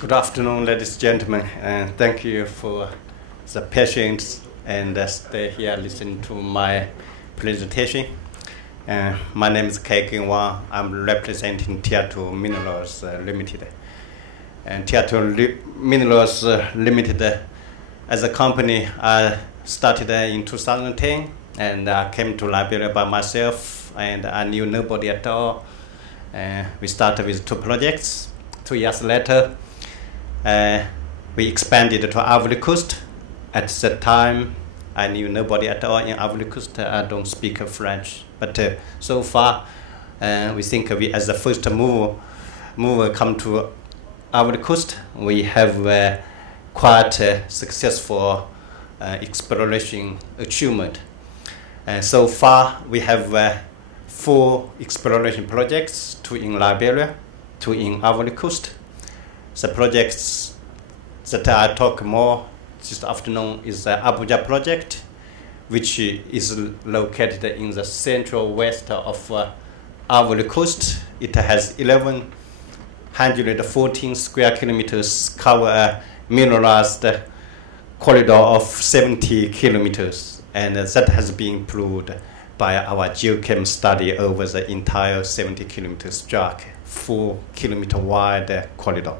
Good afternoon, ladies and gentlemen, and thank you for the patience and stay here listening to my presentation. My name is Kai Wang. I'm representing Tietto Minerals Limited. And Tietto Minerals Limited, as a company, I started in 2010, and I came to Liberia by myself, and I knew nobody at all. We started with 2 projects. 2 years later, we expanded to Ivory Coast. At that time, I knew nobody at all in Ivory Coast. I don't speak French, but so far, we think we, as the first mover come to Ivory Coast, we have quite successful exploration achievement. So far, we have 4 exploration projects: 2 in Liberia, 2 in Ivory Coast. The projects that I talk more this afternoon is the Abuja project, which is located in the central west of Ivory Coast. It has 1,114 square kilometers, cover a mineralized corridor of 70 kilometers, and that has been improved by our geochem study over the entire 70 kilometers track, 4 kilometer wide corridor.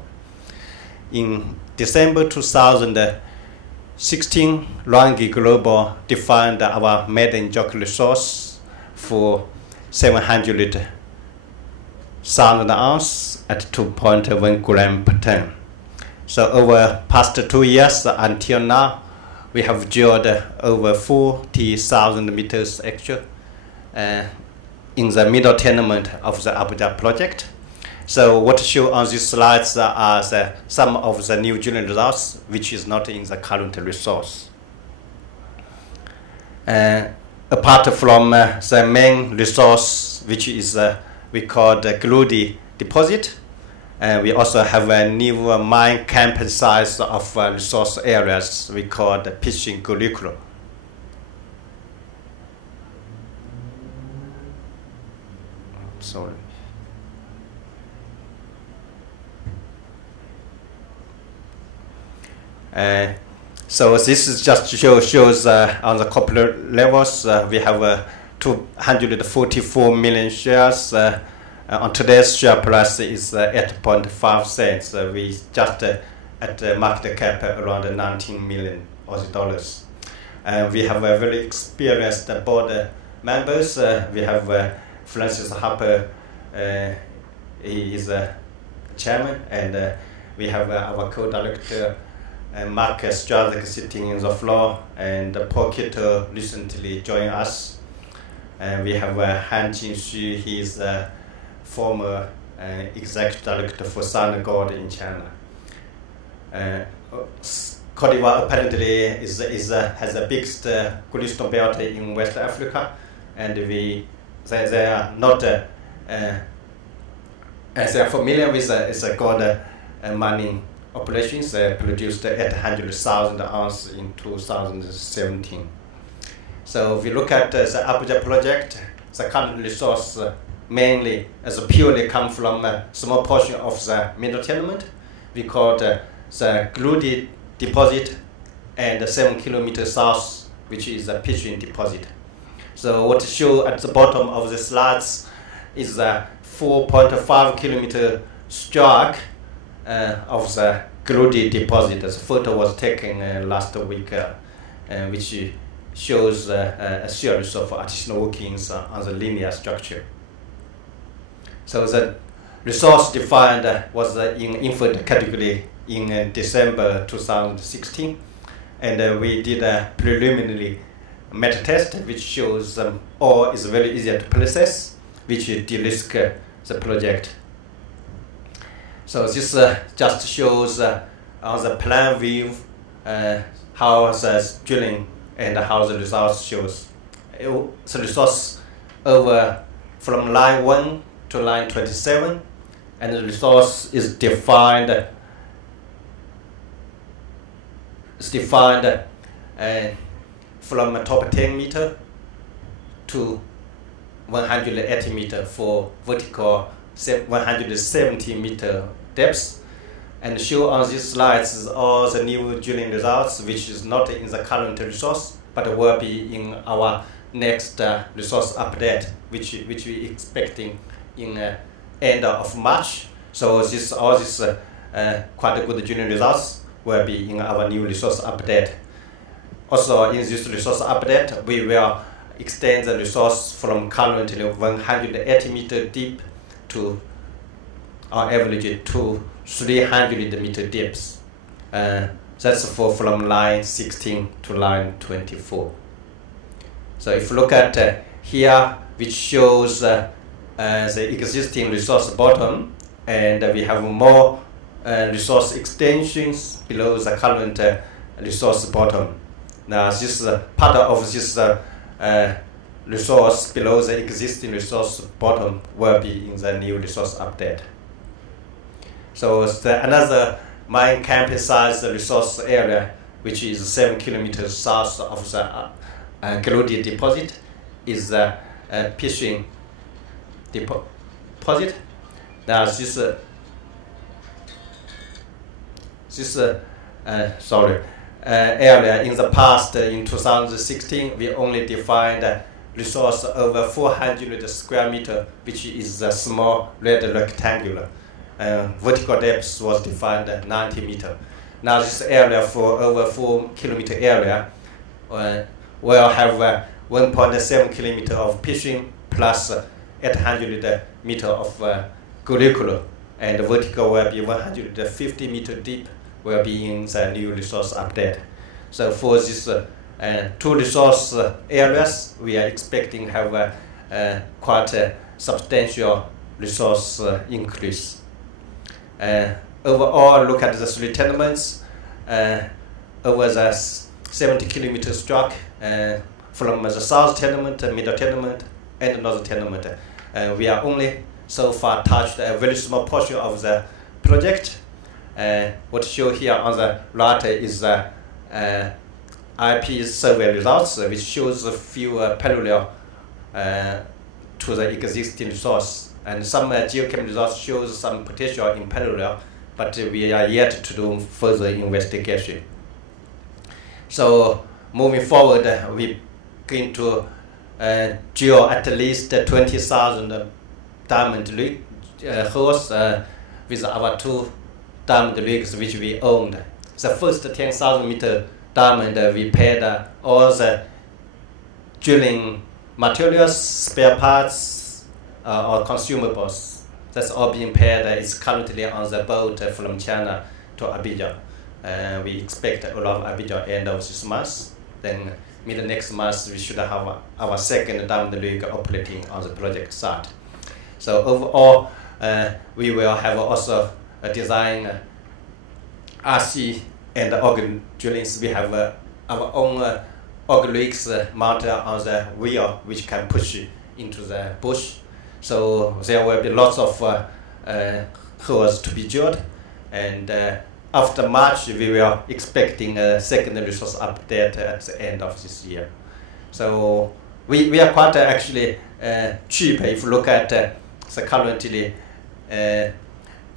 In December 2016, Rangi Global defined our maiden jock resource for 700,000 ounces at 2.1 gram per ton. So over past 2 years until now, we have drilled over 40,000 meters actually in the middle tenement of the Abuja project. So what shown on these slides are some of the new drilling results, which is not in the current resource. Apart from the main resource, which is we call the Gludi deposit, we also have a new mine camp size of resource areas we call the Pitching Curriculum. Sorry. So this is just shows on the corporate levels, we have 244 million shares. On today's share price is 8.5 cents. We just at market cap around 19 million Aussie dollars. We have a very experienced board members. We have Francis Harper, he is a chairman, and we have our co-director Mark Stradzik sitting in the floor, and Paul Tietto recently joined us. And we have Han Jinxu, he is a former executive director for Sun Gold in China. Cote d'Ivoire apparently has the biggest greenstone belt in West Africa, and they are not as they are familiar with the gold mining operations. Produced 800,000 ounces in 2017. So if we look at the Abuja project, the current resource mainly as purely come from a small portion of the middle tenement. We call the Gludi deposit, and 7 kilometers south, which is a Pitching deposit. So what show at the bottom of the slides is a 4.5 kilometer strike of the Gludi deposit. The photo was taken last week, which shows a series of artisanal workings on the linear structure. So the resource defined was in inferred category in December 2016, and we did a preliminary meta test which shows ore is very easy to process, which de-risk the project. So this just shows on the plan view how the drilling and how the results shows. The resource over from line 1 to line 27, and the resource is defined from a top 10 meter to 180 meter for vertical 170 meter depths, and show on these slides all the new drilling results, which is not in the current resource, but will be in our next resource update, which we expecting in end of March. So all this quite good drilling results will be in our new resource update. Also, in this resource update, we will extend the resource from currently 180 meter deep to our average to 300 meter depths. That's from line 16 to line 24. So if you look at here, which shows the existing resource bottom, and we have more resource extensions below the current resource bottom. Now this part of this resource below the existing resource bottom will be in the new resource update. So another mine camp-sized resource area, which is 7 kilometers south of the Glody deposit, is the Fishing deposit. Now this area in the past, in 2016, we only defined resource over 400 square meter, which is a small red rectangular. Vertical depth was defined at 90 meter. Now this area for over 4 kilometer area will have 1.7 kilometer of fishing plus 800 meter of curriculum, and the vertical will be 150 meter deep, will be in the new resource update. So for this two resource areas, we are expecting to have quite a substantial resource increase. Overall, look at the three tenements over the 70 kilometer stroke from the south tenement, middle tenement, and northern tenement. We are only so far touched a very small portion of the project. What shown here on the right is the IP survey results, which shows a few parallel to the existing resource. And some geochemical results shows some potential in parallel, but we are yet to do further investigation. So moving forward, we're going to drill at least 20,000 diamond holes with our 2 diamond rigs which we owned. The first 10,000 meter diamond, we paid all the drilling materials, spare parts, or consumables. That's all being paid. It's currently on the boat from China to Abidjan. We expect a lot of Abidjan end of this month. Then mid next month, we should have our second diamond rig operating on the project site. So overall, we will have also a design RC and organ drillings. We have our own organ rigs mounted on the wheel, which can push into the bush. So there will be lots of holes to be drilled, and after March we were expecting a second resource update at the end of this year. So we are quite actually cheap if you look at the currently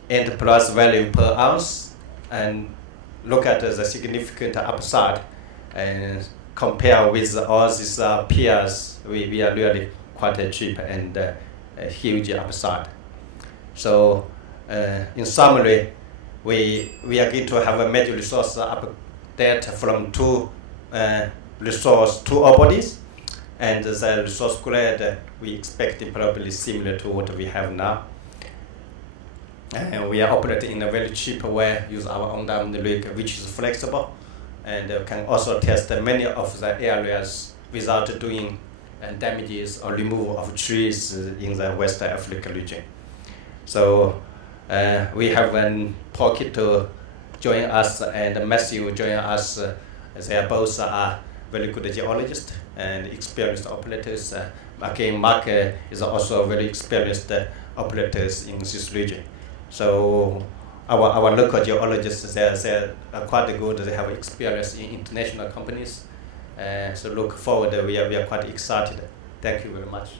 enterprise value per ounce, and look at the significant upside and compare with all these peers. We are really quite cheap and a huge upside. So in summary, we are going to have a major resource update from two ore bodies, and the resource grade we expect probably similar to what we have now. And we are operating in a very cheap way, use our own diamond rig, which is flexible, and can also test many of the areas without doing damages or removal of trees in the West Africa region. So we have Pocket to join us and Matthew join us. They both are very good geologists and experienced operators. Again, Mark is also very experienced operators in this region. So our local geologists, they are quite good. They have experience in international companies. So look forward, we are quite excited. Thank you very much.